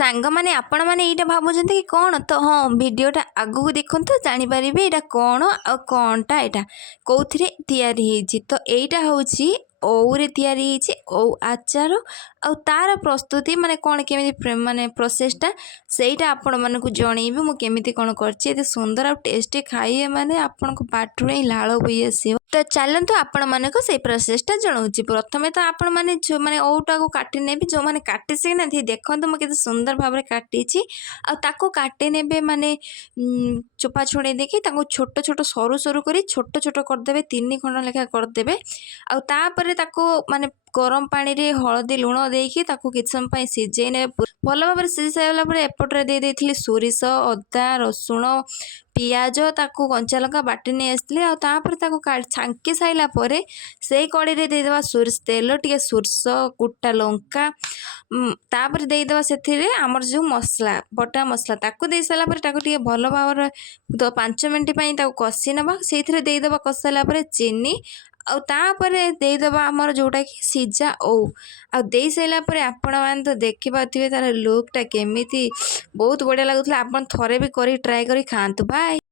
सांग मैंने आपण मैंने यहाँ भावुं कि कौन तो हाँ भिडटा आगू देखु जानीपारे यहाँ कौन आ कौनटा यहाँ कौन या तो यहाँ हूँ ओरे तैयारी ओ आचार आ तार प्रस्तुति माने कौन केमी माने प्रोसेसटा सेटा आपण मानक जनइबी मु केमिति कौन कर सुंदर आ टेस्टी खाइए माने आपण को पाटू ही लाल बोई आसो। तो चलतु आपण मानक से प्रोसेसटा जनाऊँगी। प्रथमे तो आपण मैंने जो मैंने ओटा को काटी ने जो मैंने काटी सीखना देखो तो मुझे सुंदर भाव में काटी आको काटे ने माने चोपा छोड़े देखी छोट छोट सरू सरू कर छोट छोट करदे 3 खंड लेखा करदे आउे माने गरम पानी रे हलदी लुण देकी किछ समय सिझे ने भल भाव सिझी सारा एपटे दे देथिली सोरिष अदा रसुण पियाज ताकू कंचा लंका बाटी नहीं आसती छांकी साइला परे से कड़ी रे देदेबा सोरिष तेल टिके सोरिष कुटा लंका तापर देदेबा से आमर जो मसला बटा मसला ताकू दे सारा परे ताकू टिके भल भाव 5 मिनट पई ताकू कसी नबा सेथिरे देदेबा कसाला परे चीनी आउे देदेबा आमर जोटा कि सीझा ओ आ दे सारा परे आपण मैंने तो देखि पाथिबे तार लुकटा केमिति बहुत बढ़िया लगुला। आपण थरे भी करी ट्राए करी खांतु। बाय।